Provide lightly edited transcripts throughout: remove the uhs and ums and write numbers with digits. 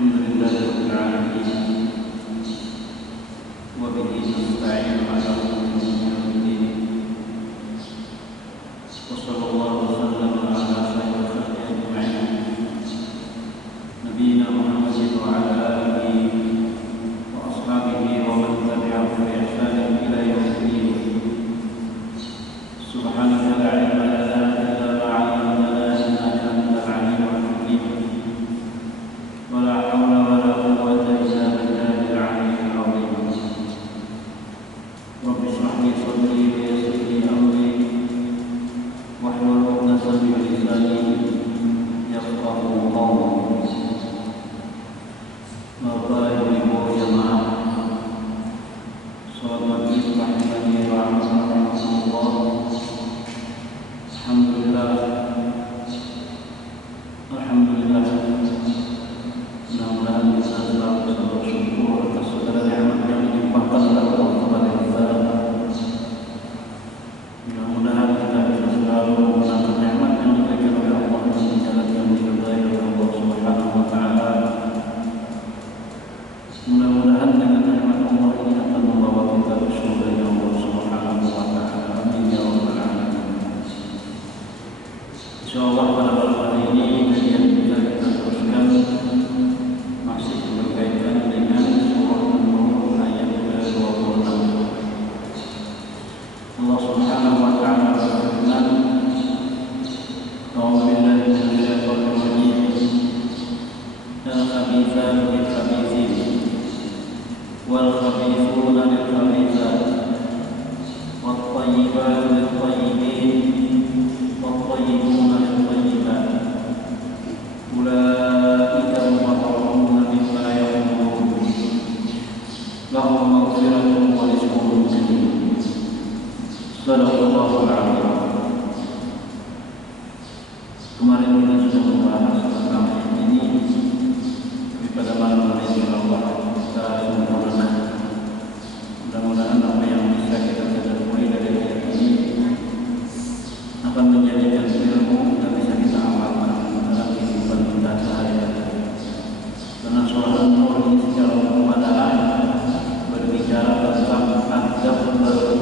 Alhamdulillahirabbil alamin wa bihi nasta'inu ala umuri dunya wa sallallahu wa sallama ala sayyidil khalqi ajma'in nabiyina Muhammadin wa ala alihi wa ashabihi wa man tabi'ahum bi ihsanin ila yaumiddin. Subhanaka la ilma lana illa ma 'allamtana innaka antal 'alimul hakim. ولا حول ولا قوة إلا بالله العلي العظيم. رب اشرح لي صدري ويسر لي أمري واحلل عقدة من لساني يفقهوا قولي. Bapak Ibu jemaah salat maghrib rahimani wa rahimakumullah. Alhamdulillah. Mudah-mudahan kita selalu bersyukur atas segala nikmat yang dilimpahkan oleh Allah kepada kita. Mudah-mudahan kita bisa selalu menangkap nikmat yang diberikan oleh Allah dengan jalan yang diridhai oleh Allah Subhanahu wa taala. Mudah-mudahan dengan nikmat Allah ini akan membawa kita ke surga Allah Subhanahu wa taala. Amin ya rabbal alamin. Insyaallah pada malam hari ini kajian kita teruskan masih berkaitan dengan surah An-Nur ayat ke-26. Allah Subhanahu wa taala berfirman, "A'udzu billahi minasyaitonir rajim. Al-khabithatu lil-khabithin wal-khabithuna lil-khabithat wat-thayyibatu lit-thayyibin wat-thayyibuna lit-thayyibat. Ulaika muqarrabuna mimma yaqulun. Lahum maghfiratun wa rizqun karim." Shadaqallahul azim. Kemarin kita sudah membahas tentang ini, tapi pada malam hari ini Allah kita sempurnakan. Mudah-mudahan apa yang bisa kita ketahui dari ayat ini akan menjadikan ilmu dan bisa kita amalkan dalam kehidupan kita sehari-hari. Karena surah An-Nur ini secara umum adalah berbicara tentang adab bergaul,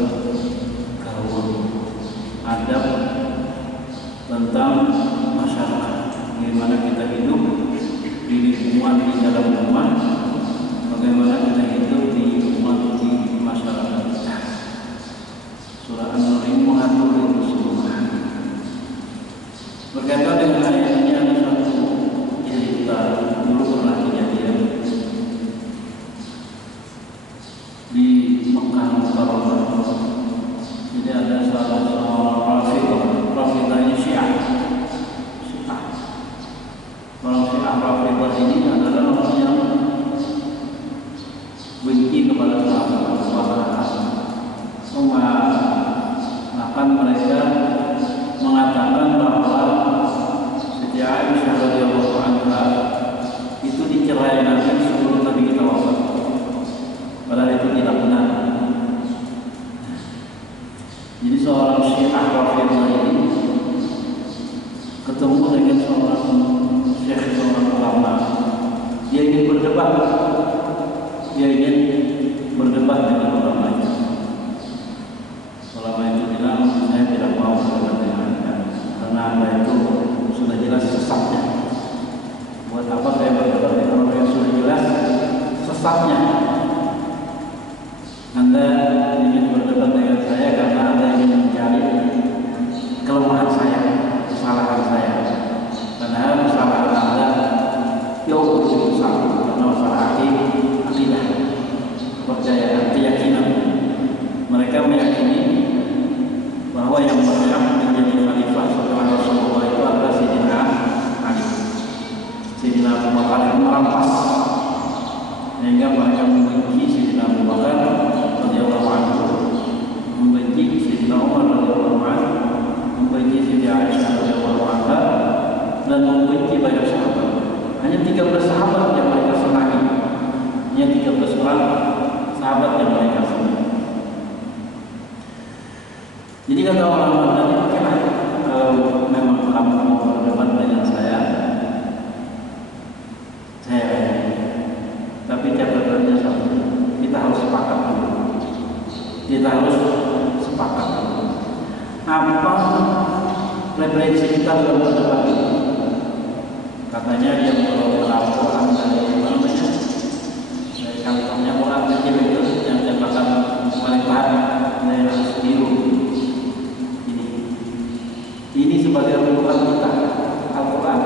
adab tentang masyarakat, bagaimana kita hidup di lingkungan di dalam rumah, bagaimana kita hidup di lingkungan di masyarakat kita. Surah An-Nur ini mengatur itu semua. Berkaitan dengan ayat ini ada satu cerita dulu pernah kejadian di Mekah Mukarramah. Jadi ada salah seorang Rafidah ini Syiah. Orang Syiah Rafidah ini adalah orang yang benci kepada sahabat. Bahkan mereka mengatakan bahwa Siti Aisyah radhiyallahu anha itu dicerai Nabi sebelum Nabi kita wafat. Padahal itu tidak benar. Jadi seorang Syiah Rafidah ini ketemu dengan seorang syekh, seorang ulama. Dia ingin berdebat. Dengan ulama itu. Ulama itu bilang, saya tidak mau berdebat dengan Anda, karena Anda itu sudah jelas sesatnya. Buat apa saya berdebat dengan orang yang sudah jelas sesatnya? Anda ingin berdebat dengan saya karena Anda ingin mencari kelemahan saya, kesalahan saya. Padahal kesalahan Anda jauh lebih besar, karena masalah akidah, kepercayaan, keyakinan. Mereka meyakini bahwa yang berhak menjadi khalifah setelah Rasulullah itu adalah Sayyidina Ali. Sayyidina Abu Bakar itu merampas, sehingga mereka membenci Sayyidina Abu Bakar radhiyallahu anhu, membenci Sayyidina Umar radhiyallahu anhu, membenci Siti Aisyah radhiyallahu anha, dan membenci banyak sahabat. Hanya 13 sahabat yang mereka senangi. Hanya 13 orang sahabat yang mereka senangi. Jadi kata orang tadi, oke lah, kalau memang kamu mau berdebat dengan saya katanya dia mau melaporkan dari mana namanya, dari kantornya orang kecil itu yang jabatan paling paham daerah biru. Ini sebagai rujukan kita Al-Quran.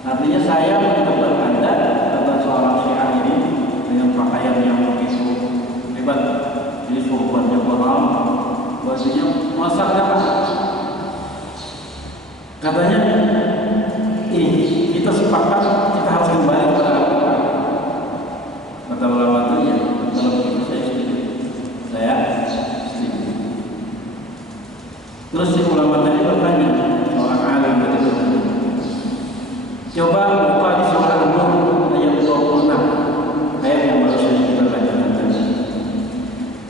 Artinya saya mencoba Anda kata seorang Syiah ini dengan pakaian yang begitu hebat, jadi sorbannya Quran, bahasanya masaknya katanya ini kita sepakat kita harus kembali kepada Al-Quran. Kata ulama itu ya, kalau begitu saya setuju. Saya setuju. Terus si ulama tadi bertanya, seorang alim begitu. Coba buka di surah An-Nur ayat 26, ayat yang baru saja kita bacakan tadi.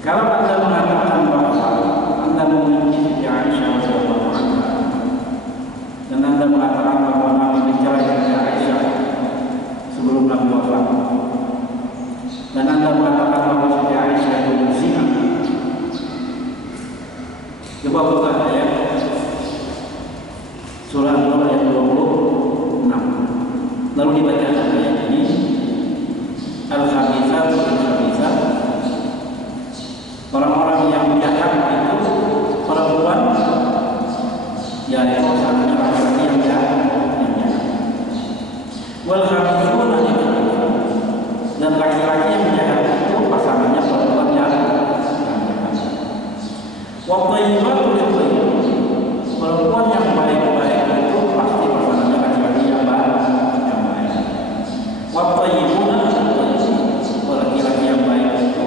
Kalau Anda mengatakan bahwa Anda memiliki Siti Aisyah radhiyallahu anha dan Anda mengatakan bahwa Nabi bercerai dengan Aisyah sebelum Nabi wafat, dan Anda mengatakan bahwa Siti Aisyah itu berzina, coba buka ayat surah An-Nur ayat 26, lalu dibacakan ayat ini. Al-khabithah wal-khabithah, orang-orang yang jahat itu perempuan, yaitu pasangannya laki-laki yang jahat, wal-khabithuna dan laki-laki yang jahat itu pasangannya perempuan yang jahat. Wa-thayyibatu lit-thayyib, perempuan yang baik-baik itu pasti pasangannya laki-laki yang baik. Wa-thayyibuna laki-laki yang baik itu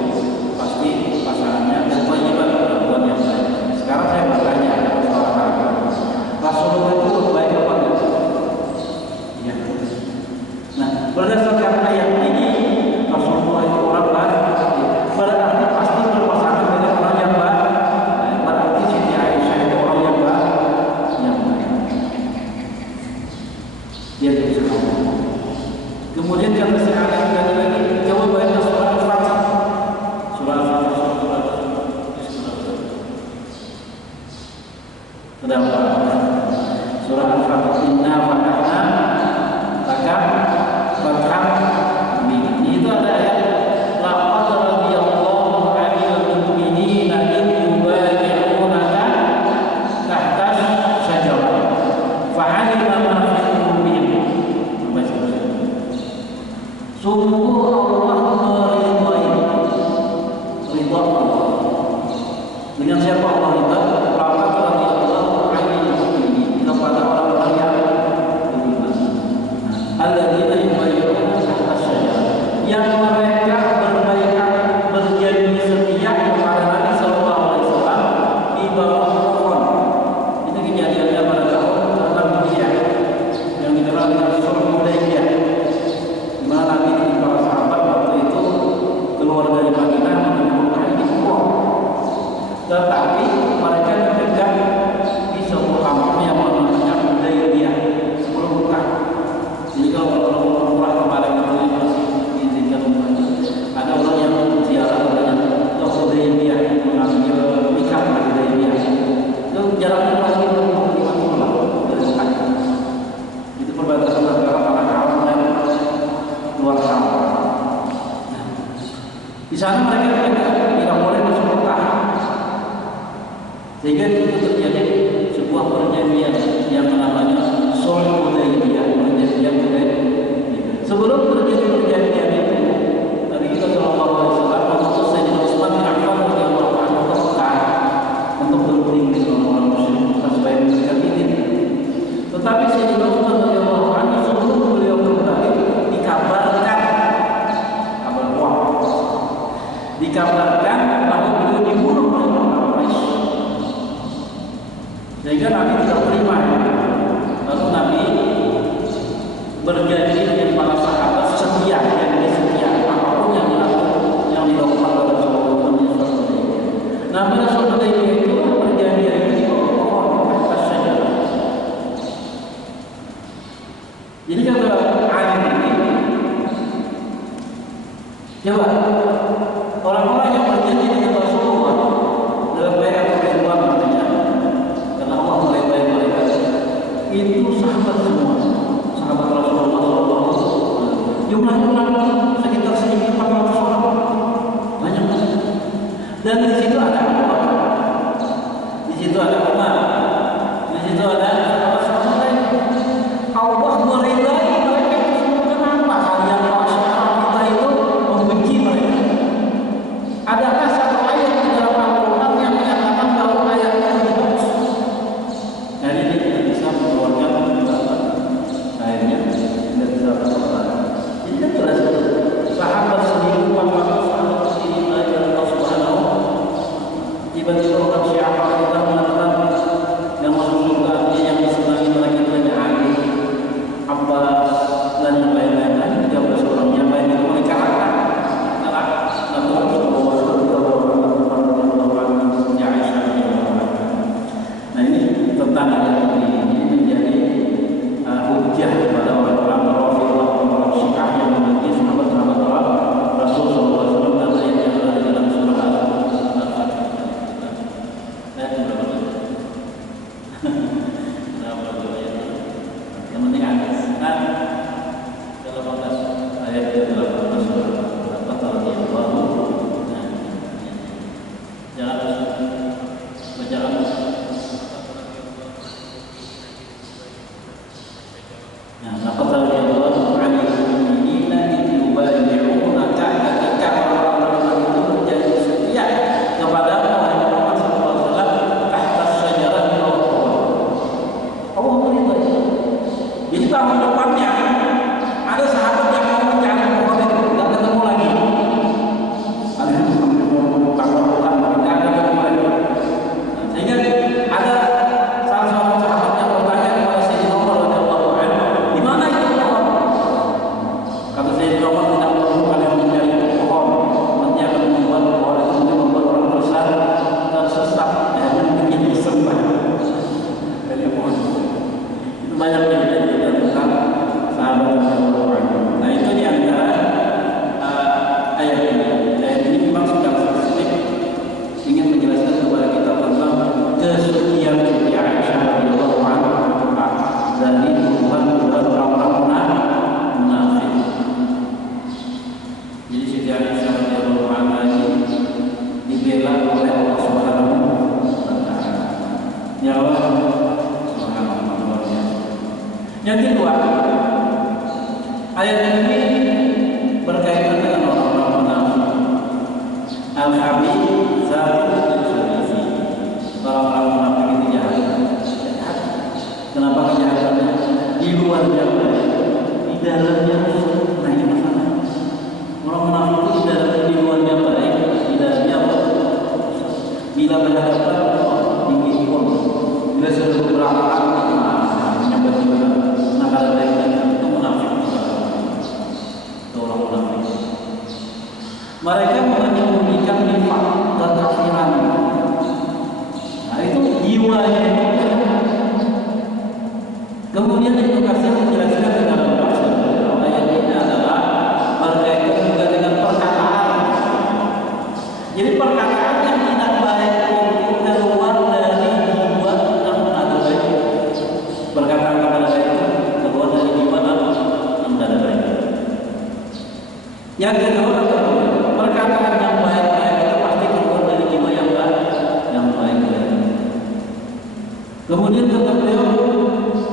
pasti pasangannya dan thayyibat, perempuan yang baik. Sekarang saya bertanya kepada seorang Rasulullah itu baik apa enggak? Ya. Nah, berdasarkan ayat ini Rasulullah itu orang baik, berarti pasti berpasangan dengan orang yang baik. Berarti Siti Aisyah itu orang yang baik, dia itu sekali. Kemudian kata si Ali lagi, coba baca surah Al-Fatih. Surah Al-Fatih, kenapa? Surah Al-Fatih, inna fatahna laka fathah mubin. Itu ada ayat laqad radiyallahu 'anil mu'minina idh yubayi'unaka tahta syajarah fa'alima ma fi qulubihim. Sungguh Allah meridai ridha Allah. Dengan siapa Allah ridha? Laqad radiyallahu 'anil mu'minin, kepada orang-orang yang beriman. Alladzina yubayyi'unaka tahta syajarah, yang mereka berbaikat berjanji setia kepada Nabi sallallahu alaihi wasallam di bawah pohon. Itu kejadiannya pada tahun 6 Hijriah yang dikenal dengan Sulh Hudaybiyah, di mana Nabi dan para sahabat waktu itu keluar dari Madinah menuju Mekah di Umrah. Tetapi mereka dicegat di sebuah kampung yang namanya Hudaybiyah sebelum Mekah. Jadi kalau orang umrah kemarin itu masih diizinkan umrah, ada orang yang ziarah ke Hudaybiyah mengambil nikah di Hudaybiyah. Itu jaraknya lagi 25 km dari Mekah. Itu perbatasan antara tanah haram dan luar haram. Di sana mereka tidak boleh masuk Mekah, sehingga itu terjadi sebuah perjanjian yang namanya Sulh Hudaybiyah, perjanjian Hudaybiyah. Sebelum terjadi perjanjian itu, Nabi kita sallallahu alaihi wasallam mengutus Sayyidina Utsman bin Affan radhiyallahu anhu ke Mekah untuk berunding dengan orang musyrik supaya memberikan izin. Tetapi Sayyidina Utsman radhiyallahu anhu sebelum beliau kembali dikabarkan bahwa beliau dibunuh oleh orang Quraisy, sehingga Nabi tidak terima. Lalu Nabi berjanji dengan para sahabat setia, yang setia apapun yang dilakukan oleh Rasulullah SAW. Nah, pada suatu hari itu perjanjian itu dibawa atas syajarah. Jadi kata alim ini, coba orang-orang yang berjanji dengan Rasulullah dalam bayat Ridwan artinya, karena Allah meridai mereka, itu sahabat semua. sahabat Rasulullah SAW. Jumlahnya sekitar 1.400 orang, banyak banget. Dan di situ ada Abu Bakar, di situ ada Umar, di situ ada sahabat-sahabat lain. Allah meridai mereka itu semua. Kenapa kalian masyarakat kita itu membenci mereka? Adakah satu ayat di dalam Al-Quran yang menyatakan bahwa ayatnya lebih bagus? Jadi ini tidak bisa mengeluarkan akhirnya tidak bisa berkata. Jadi kan jelas sahabat 1.400 sahabat ini Allah Subhanahu. Tiba-tiba orang Syiah kita mengatakan yang masuk surga yang disenangi lagi banyak Ali, Abbas dan yang lain-lain. 13 orang yang lain itu mereka akan nah ini tentang ayat ini menjadi hujah kepada orang-orang Rafidhah, orang Syiah yang membenci sahabat-sahabat Rasulullah SAW dan ayat yang ada di dalam surah Al-Fatihah. Ayat berapa? Berapa ayat? Yang penting ada. Nah, 18 ayat 18 surah Al-Fatihah. Jangan bacaan. Nah, laqad radiyallahu 'anil mu'minina idh yubayyi'unaka ketika orang-orang itu menjadi setia kepada Muhammad sallallahu alaihi wasallam tahta syajarah di bawah pohon. Allah meridai. Jadi tahun depannya ada sahabat yang mau mencari pohon itu tidak ketemu lagi. Ada yang mau tanggung-tanggung tidak ketemu lagi. Sehingga ada salah satu sahabat yang bertanya kepada Sayyidina Umar radhiyallahu anhu, di mana itu pohon? Kata Sayyidina Umar, tidak perlu kalian mencari pohon, nanti akan membuat pohon itu membuat orang tersesat dan mungkin disembah. Jadi pohon itu banyak cerita tentang sahabat radhiyallahu anhu. Nah itu di antara ayat ini. Ayat ini memang sudah spesifik ingin menjelaskan kepada kita tentang kesucian Siti Aisyah radhiyallahu anha dari tuduhan orang-orang munafik. Jadi Siti Aisyah radhiyallahu anha ini dibela oleh Allah Subhanahu wa taala. Ya Allah Subhanahu wa taala. Yang kedua, ayat ini berkaitan dengan orang-orang munafik. Al-Habib Zatul Khabisi. Orang-orang munafik itu jahat. Kenapa kejahatannya? Di luarnya baik, di dalamnya busuk. Nah ini masalah. Orang munafik itu di luarnya baik, di dalamnya busuk. Bila berhadapan tinggi pun, bila sudah berangkat, menyambat juga. Nah kalau baiknya itu munafik. Itu orang munafik. Mereka menyembunyikan nifaq dan kafiran. Nah itu jiwanya. Kemudian Ibnu Katsir menjelaskan di dalam tafsir ayat ini adalah berkaitan juga dengan perkataan. Jadi perkataan yang tidak baik itu keluar dari jiwa yang ada baik. Perkataan kepada baik itu keluar dari jiwa yang ada baik. Yang kedua, perkataan yang baik-baik itu pasti keluar dari jiwa yang baik. Kemudian kata beliau,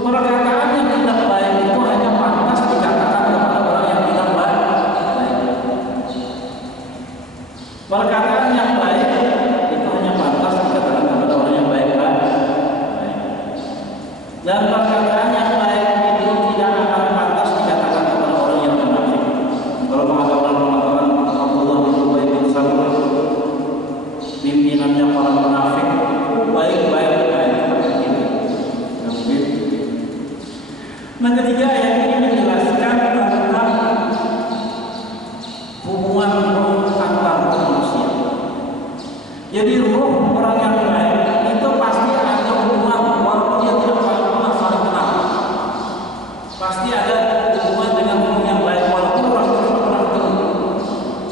perkataan yang tidak baik itu hanya pantas dikatakan kepada orang yang tidak baik. Perkataan yang baik itu hanya pantas dikatakan kepada orang yang baik. Dan perkataan yang baik itu tidak akan pantas dikatakan kepada orang yang munafik. Kalau mengatakan Abdullah bin Ubay bin Salul, pimpinannya para munafik, baik-baik. Nah ketiga ayat ini menjelaskan tentang hubungan roh antar manusia. Jadi roh orang yang baik itu pasti ada hubungan walaupun dia tidak pernah saling kenal. Pasti ada hubungan dengan roh yang baik walaupun orang itu tidak pernah ketemu.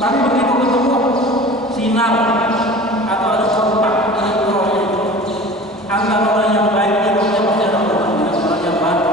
Tapi begitu ketemu sinar atau ada kontak dengan rohnya itu antara orang yang baik dan rohnya pasti ada hubungan dengan orang yang baik.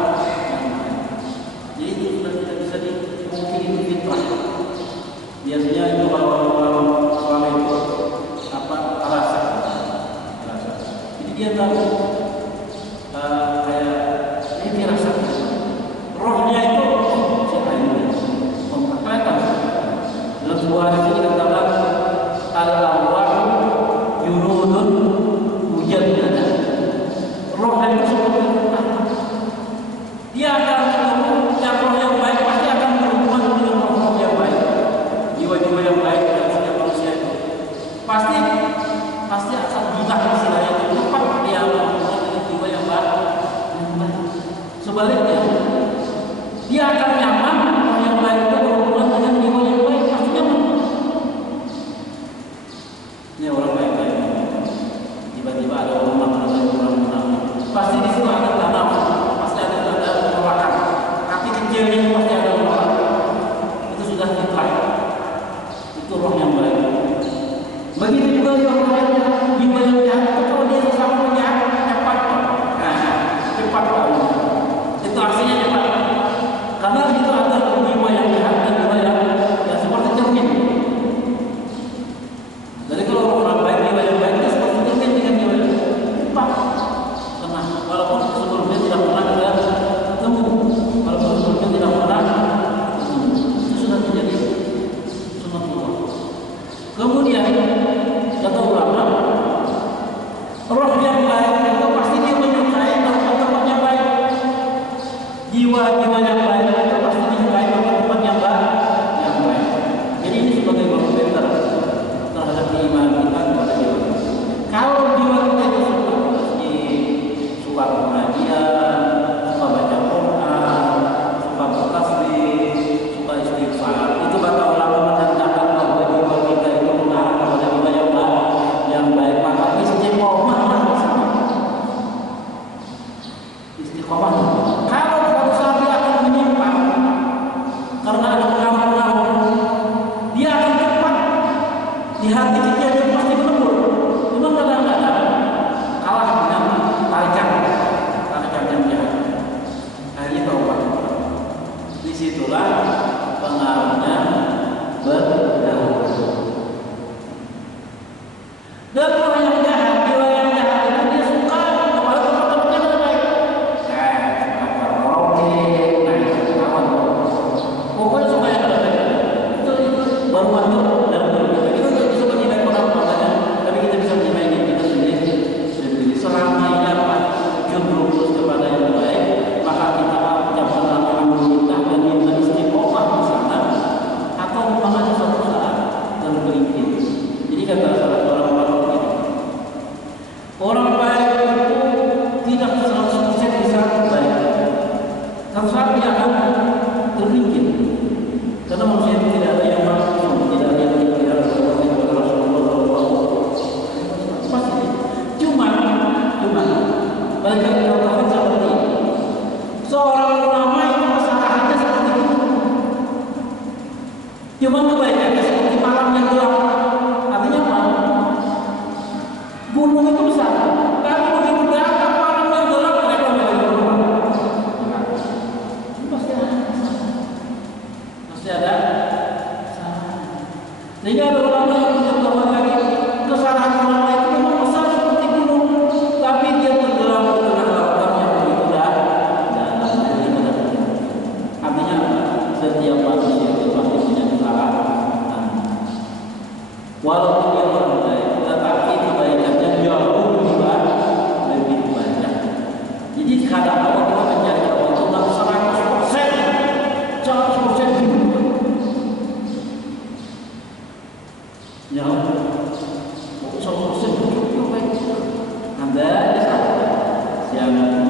Sebaliknya, dia akan nyaman. Orang yang baik itu berhubungan dengan jiwa yang baik pasti nyaman. Ini orang baik-baik. Tiba-tiba ada orang munafik. Pasti di situ ada tanam, pasti ada penolakan. Hati kecilnya pasti ada penolakan. Itu sudah fitrah. Itu roh yang baik. Begitu juga yang lainnya, jiwa yang jahat itu kalau dia sesama penjahat cepat, cepat banget. Itu aksinya cepat. Karena itu ada jiwa yang jahat dan jiwa yang seperti cermin. Jadi kalau orang baik, jiwa yang baik itu seperti cermin dengan jiwa yang cepat. Tenang, walaupun sebelumnya tidak pernah ada ketemu, walaupun sebelumnya tidak pernah ketemu, itu sudah menjadi sunatullah. Kemudian kata ulama, roh yang baik itu pasti dia menyukai tempat-tempat yang baik. Jiwa-jiwa yang baik itu pasti menyukai tempat-tempat yang baik. Jadi ini sebagai barometer terhadap iman kita kepada jiwa. Kalau jiwa kita itu suka masjid, suka pengajian, suka baca Quran, suka bertasbih, suka istighfar, itu kata ulama menandakan bahwa jiwa kita itu mengarah kepada jiwa yang baik. Maka istiqomah bersama. Istiqomah. Kalau suatu saat dia akan menyimpang karena ada pengaruh-pengaruh, dia akan cepat di hati kita dia pasti melebur. Cuma kadang-kadang kalah dengan tarikan yang jahat. Akhirnya taubat. Disitulah pengaruhnya berdahulu. Dan orang yang jahat, jiwa yang jahat itu dia suka kepada tempat-tempat yang baik. Suka karaoke, kawan. Pokoknya suka yang ada baik. Itu baru masuk dalam diri kita. Kita tidak bisa menilai orang makanya, tapi kita bisa menilai diri kita sendiri. Selama ini apa cenderung kepada yang baik, maka kita ucapkan alhamdulillah dan minta istiqomah di sana, atau memang ada suatu saat tergelincir. Jadi kata salah seorang orang baik itu tidak 100% bisa baik. Satu saat dia akan tergelincir. Karena manusia itu tidak ada yang maksum, tidak ada yang tidak seperti Rasulullah SAW. Pasti. Cuma mereka dikatakan seperti ini. Seorang ulama itu kesalahannya seperti itu. Cuma kebaikannya seperti malam yang gelap. Artinya apa? Gunung itu besar, tapi begitu datang malam yang gelap mereka menjadi gunung. Pasti ada. Sehingga ada ulama yang mencontohkan lagi kesalahan ulama itu memang besar seperti gunung, tapi dia tenggelam di tengah lautan yang begitu dalam. Artinya setiap manusia itu pasti punya kesalahan. Walaupun dia orang baik, tetapi kebaikannya jauh lebih banyak. Jadi kadang-kadang kita mencari keuntungan 100%, 100% ya, 100% cukup baik. Anda di sana jangan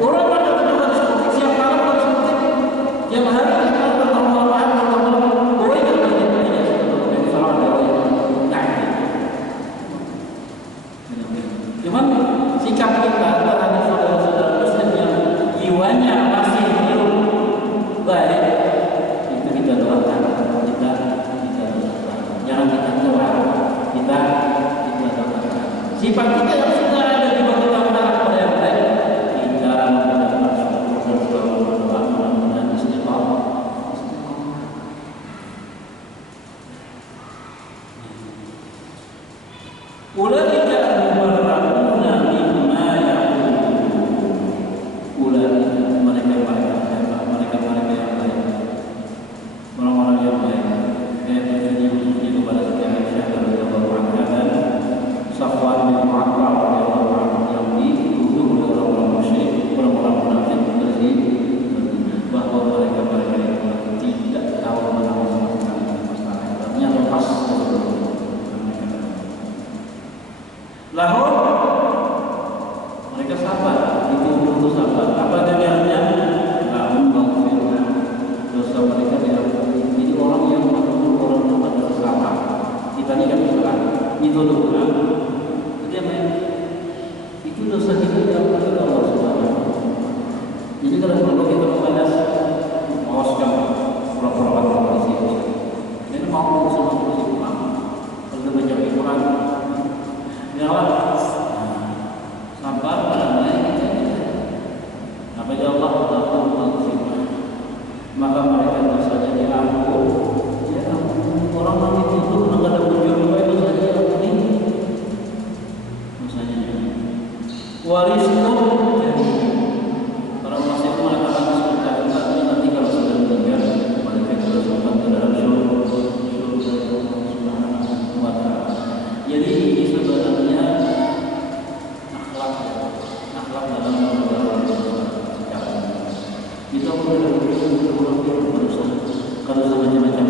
Orang kita yang sudah ada di bawah kita mengarah kepada yang baik, kita mendapat syukur dan selalu berdoa mudah-mudahan istiqamah. Ulaika al-mubarra'una mimma yaqulun. Ulaika mereka yang baik. Orang-orang yang baik. Ayat ini khususnya kepada Siti Aisyah radhiyallahu anha dan Safwan bin Mu'attal radhiyallahu anhu yang dituduh oleh orang-orang musyrik, orang-orang munafik bahwa mereka tidak tahu mengenai masalah. Artinya lepas lalu mereka sabar, itu sabar. Apa jadinya? Lalu mengfirman dosa mereka diampuni. Jadi orang yang menuduh orang yang pada salah, kita ini kan salah, itu dosa. Jadi itu dosa kita diampuni oleh Allah Subhanahu. Jadi kalau kita membalas, awas kamu pura-pura polisi. Ini mau sama polisi pulang, kalau menjadi kurang. Jawab sabar pada mereka. Apa ya Allah tahu maksudnya? Maka mereka dosanya diampun. Ya ampun, orang mati itu enggak ada ujung baik dosanya diampuni. Dosanya warisnya orang masih mengatakan seperti ini nanti kalau sudah meninggal mereka dimasukkan ke dalam surga Subhanahu wa ta'ala. Jadi ini sebenarnya akhlak dalam bergaul secara kita boleh berulang kalau macam-macam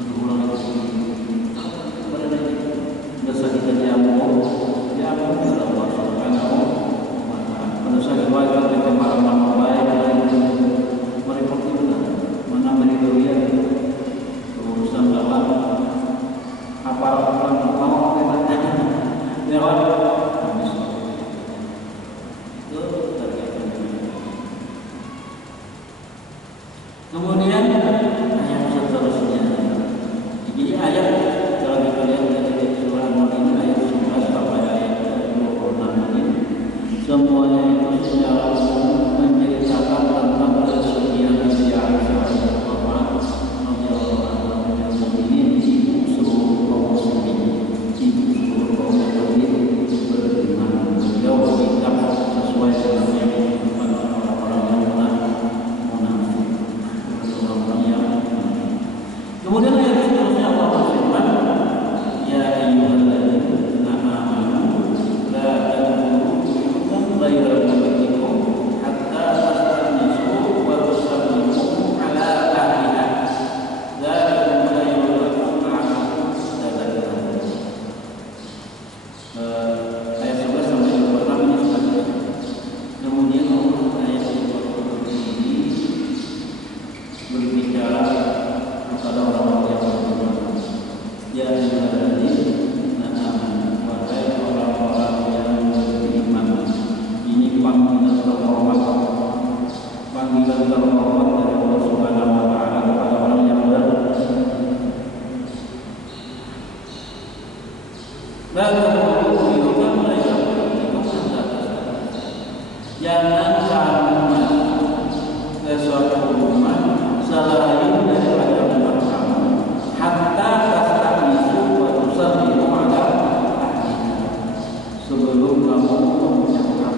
berulang dosa kita diampun oleh Allah Subhanahu wa ta'ala. Dosa kita kita malam baik mereka itu mana beri urusan dalam aparat mau kita lewat itu terkait. Kemudian ayat seterusnya. Jadi ayat kalau kita lihat dari surah An-Nur ini ayat 11 sampai ayat 26 ini semuanya itu secara umum menceritakan tentang kesedihan Siti Aisyah radhiyallahu anha sesuai dengan yang dilakukan orang-orang yang munafik, orang-orang yang kemudian ayat seterusnya Allah berfirman, ya ayyuhalladzina amanu la tadkhulu buyutan ghayra buyutikum hatta tastanisu wa tusallimu ala ahliha dzalikum khairun lakum la'allakum tadhakkarun. Ayat 11 sampai 26 ini sudah. Kemudian Allah ayat 27 ini berbicara kepada orang-orang yang beriman. Ya ayyuhalladzina amanu, wahai orang-orang yang beriman. Ini panggilan terhormat dari Allah Subhanahu wa ta'ala kepada orang yang beriman. Jangan kamu masuk ke suatu rumah selain daripada rumah kamu hatta tastanisu wa tusallimu ala ahliha, sebelum kamu mengucapkan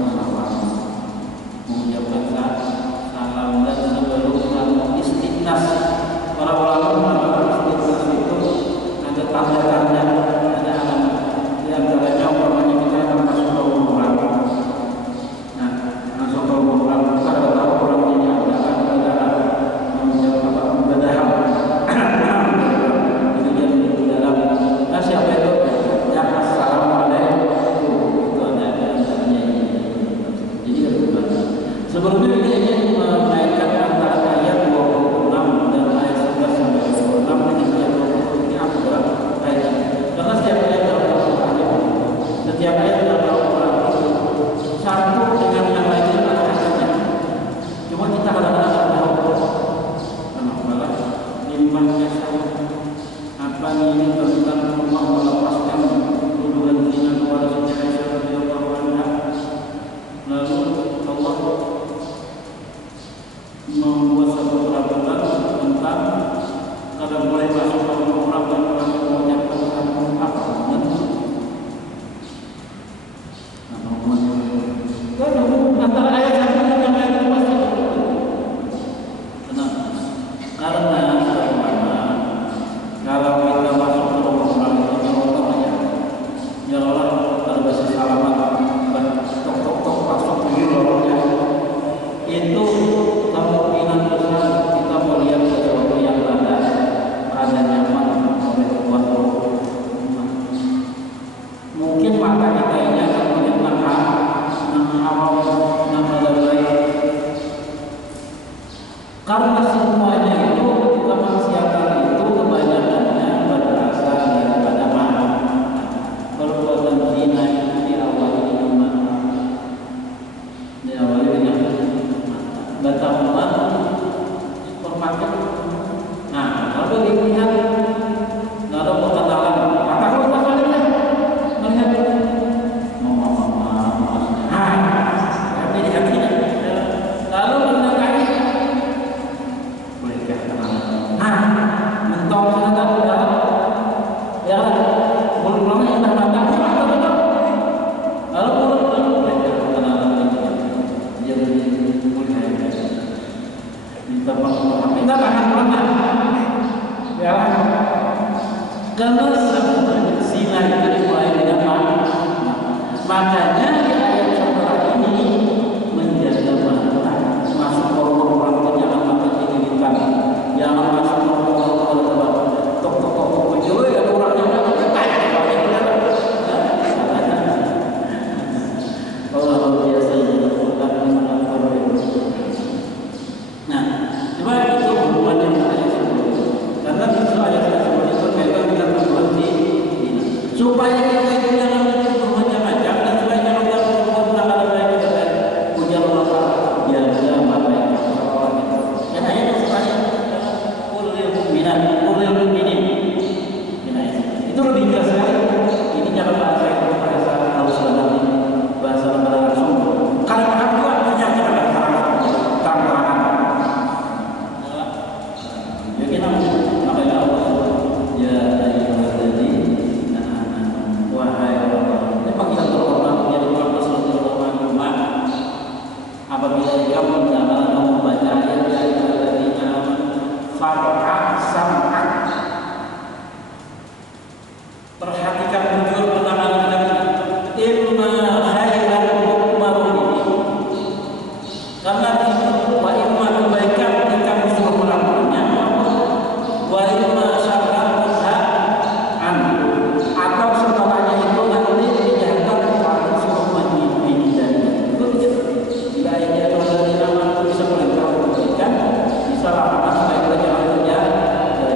salam dan sebelum kamu istighnas. Para ulama mengatakan istighnas itu ada tanda-tanda, ada alamat. Di antaranya umpamanya kita akan masuk ke rumah. Masuk ke rumah kita tahu orang ini ada mengucapkan bedahan. Jadi dia di dalam. Nah siapa itu? Yang assalamualaikum itu ada antaranya. Jadi sebelumnya kita ingin menaikkan antara ayat 26 dan ayat 11 sampai 26 dengan ayat 20 ini adalah ayat. Karena setiap ayat dalam Al-Quran, setiap ayat dalam Al-Quran satu dengan yang lainnya ada ayatnya. Cuma kita kadang-kadang tidak tahu kenapa limbahnya sama apa ini tentang Allah melepaskan tuduhan zina kepada membuat satu peraturan tentang kalau mulai masuk ke orang dan orang mengucapkan apa antara ayat satu dengan ayat dua pasti kenapa? Karena kalau kita masuk ke rumah orang itu ya Allah terbasis salaman tok masuk di lorongnya itu kemungkinan besar kita melihat sesuatu yang ada nyaman oleh Tuhan. Mungkin mata kita ini akan melihat nama lain karena semuanya itu kemaksiatan itu kebanyakannya berasal daripada mana perbuatan zina itu diawali dengan mata, diawali dengan batamuan supermarket. Nah, kalau dilihat nggak ada perkenalan, kata aku tak boleh melihat tapi di hatinya lalu menangani boleh kenalan. Mentong sana ya belum lama yang dah datang atau betul lalu boleh kenalan dia boleh minta maaf minta tahan mana ya karena zina itu dimulai dengan mata. Makanya di ayat setelah ini menjaga mata masuk orang jangan mata dilihat jangan masuk orang tok penjual ya orangnya nggak tanya Allah biasa nah coba itu hubungan yang ayat sebelum karena itu ayat sebelum itu kaitan dengan perbuatan supaya kita itu jangan bermacam-macam dan supaya jangan berbuat ada baik dan punya apa jaga mata yang orang itu dan ayat supaya uril mukminin itu lebih jelas sekali. Ini jangan bahasa itu bahasa harus bahasa langsung kalau paham juga jangan terang-terangan jadi namanya Allah ya ayyuhalladzina amanu wahai orang ini panggilan terhormat dari Muhammad sallallahu alaihi wasallam apabila kamu membaca ayat ya ayyuhalladzina farqa sam'an perhatikan betul penanganan kami imma khairan mukmarun karena itu wa imma kebaikan ketika musuh melakukannya wa imma syarran an atau setelahnya itu nanti dijadikan kalau suruh mandi dan itu jika ayat dari nama bisa perintah kebaikan bisa lama supaya kita jangan kerja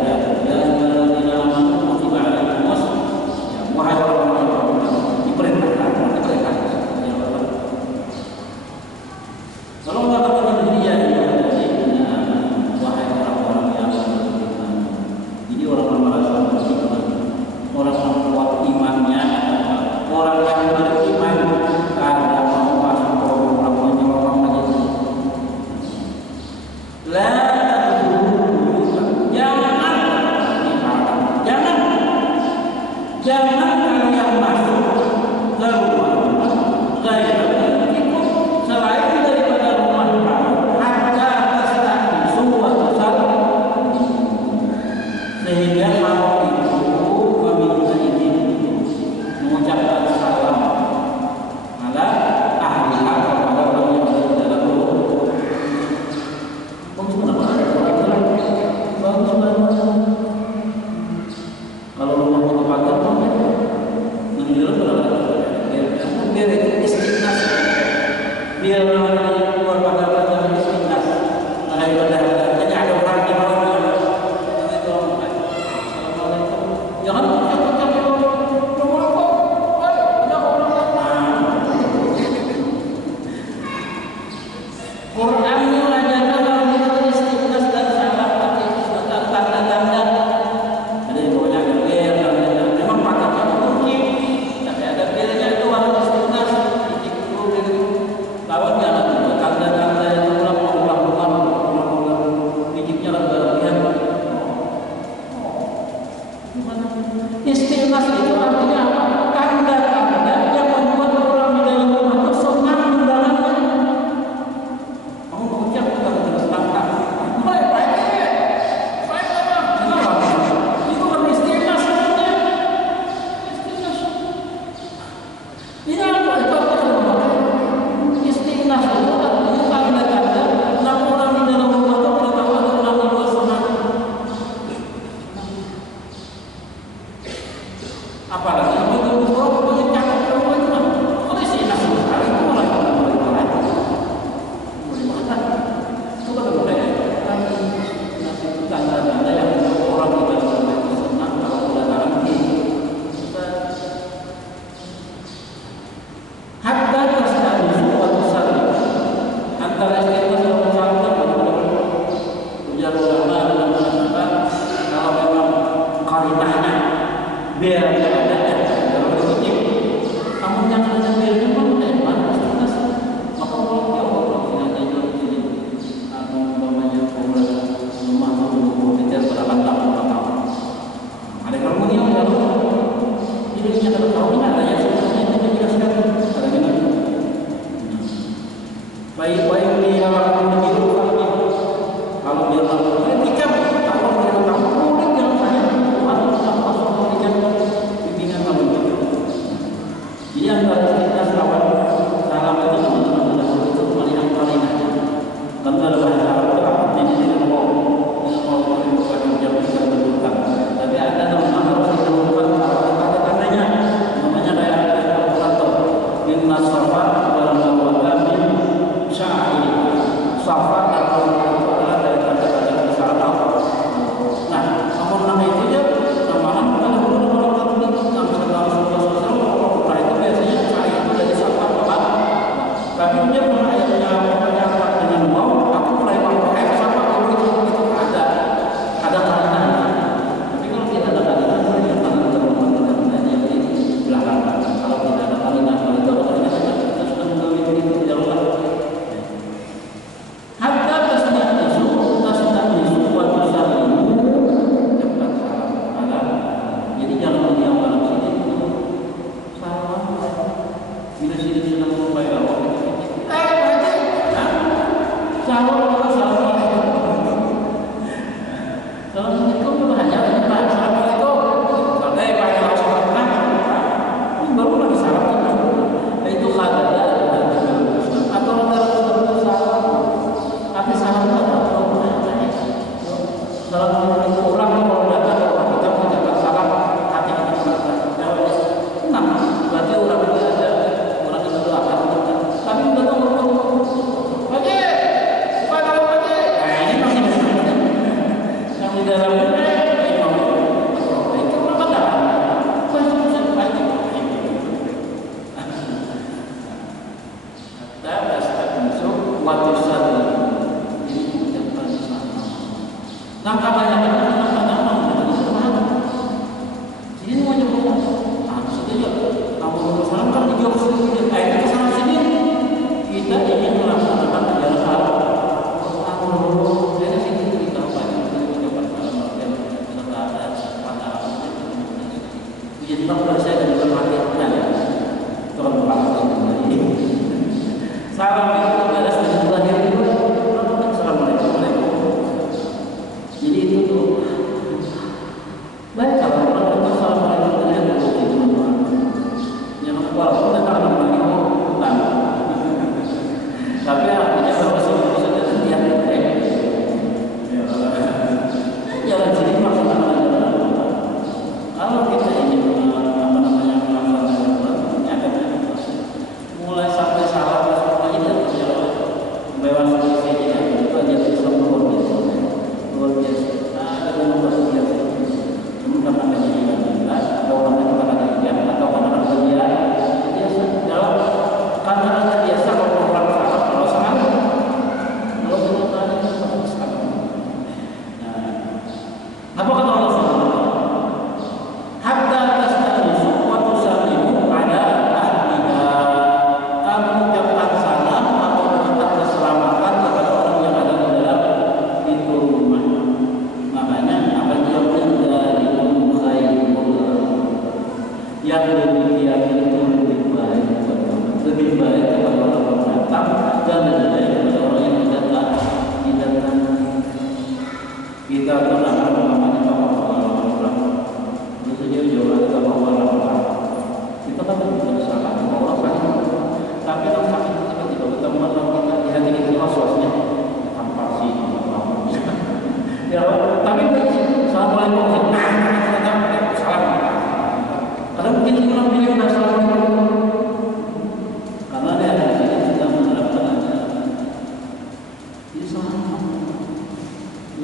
ya dari nama motivasi mus ya wahai orang diperintahkan kalau nggak katakan dia wahai orang-orang yang beriman. Jadi orang-orang merasa beriman, orang yang kuat imannya, orang yang beriman karena mau masuk ke orang-orang orang aja. Jangan kalian masuk ke rumah selain daripada rumah kamu ada suatu saat sehingga kamu itu meminta izin mengucapkan salam ala ahli kepada orang yang ada di dalam rumah.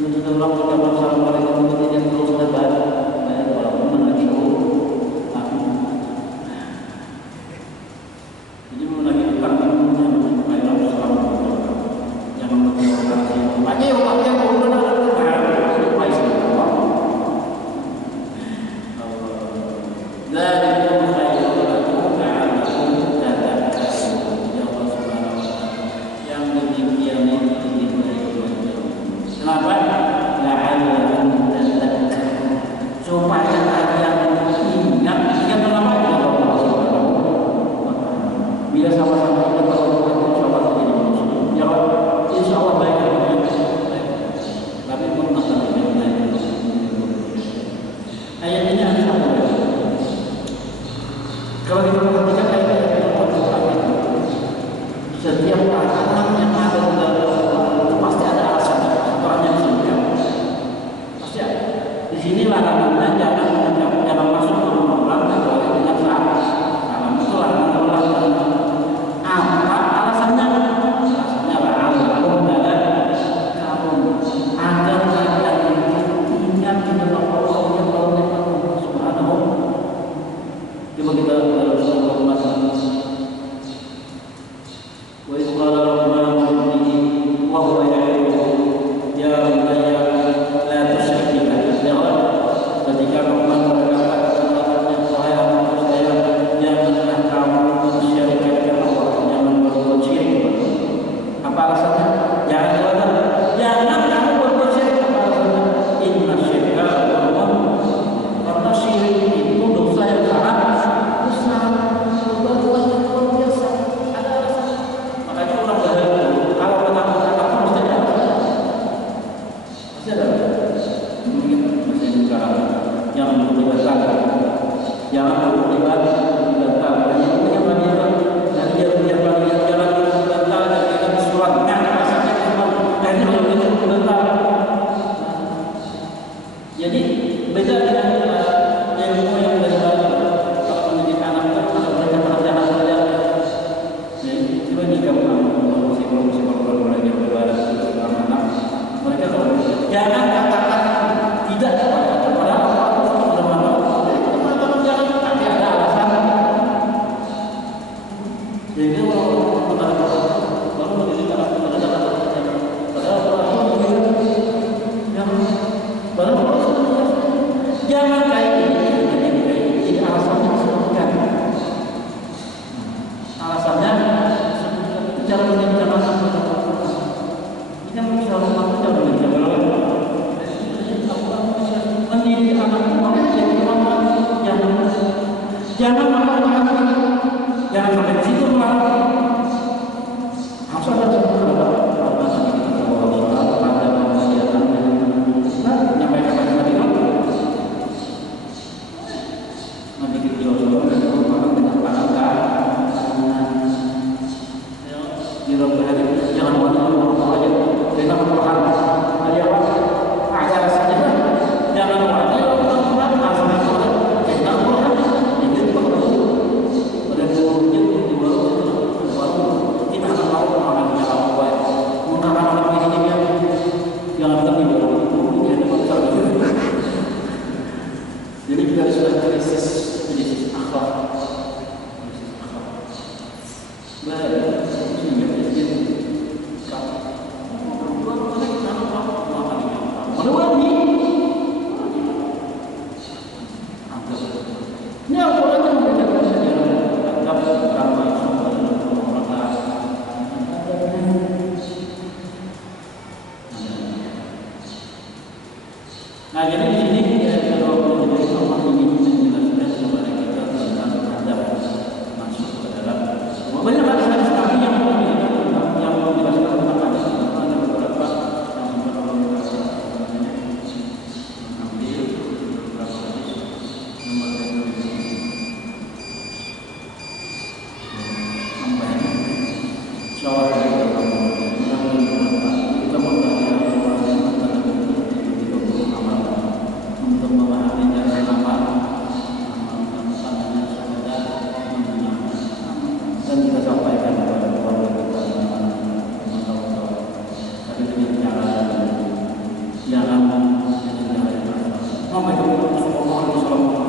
Setelah mengucapkan assalamualaikum kemudian terus lebar, walaupun mengenai jadi mengenai utang yang baiklah assalamualaikum jangan mengucapkan makanya waktunya kemudian ada supaya semua dari kenapa? La'allakum tadhakkarun. Supaya kalian ingat kenapa Allah Subhanahu wa taala. Bila sama-sama kita berbuat insyaallah jadi muslim. Ya insyaallah baik. Tapi mengenai ayat ini ada satu. Kalau kita perhatikan ayat Al-Qur'an setiap perkataan yang ada di dalam pasti ada alasan. Di sini larangannya jangan masuk ke rumah orang kecuali dengan salam itu larangan apa alasannya? Alasannya la'allakum tadhakkarun agar kalian ingat tentang Allah yang Allah Subhanahu. Coba kita dalam surah Al-Masad. Wa idh qala Luqman libnihi wa huwa ya'iduhu ya bunayya la tusyrik billah. Ketika Luqman berkata kepada wahai anakku saya, janganlah kamu mensyirikkan Allah, jangan berbuat syirik. Apa alasannya? Jangan kamu berbuat syirik. Apa alasannya? Inna syirka karena syirik itu dosa yang sangat besar, berbuat yang luar biasa. Ada alasan. Makanya orang berdoa kalau menakutkan apa mesti ada alasan. Pasti ada alasan. Jangan berlibat, jangan berlibat dan yang punya wanita dan dia punya wanita jangan berlibat dan dia surat yang rasanya cuma dan dia berlibat. Jadi beda dengan ilmu yang dari kalau mendidik anak kalau mereka perhatian saja. Jadi coba jika musik belajar beribadah anak mereka kalau jangan katakan tidak kepada jadi kalau mendidik anak jangan kayak ini. Jadi alasannya sebutkan. Alasannya sebutkan cara mendidik anak ini kan selalu cara mendidik anak. Mendidik anak jangan makan jangan sampai di situ malah harus ada jadi kita sudah krisis akhlak. Baik, nah jadi di sini kalau Allah ingin menjelaskan kepada kita tentang adab masuk ke dalam banyak hadis Nabi yang menjelaskan tentang hadis ada beberapa yang sempat Allah menjelaskan ambil beberapa hadis nomor sampai syawal kita membaca untuk memahami cara sampai ke Sallallahu Alaihi Wasallam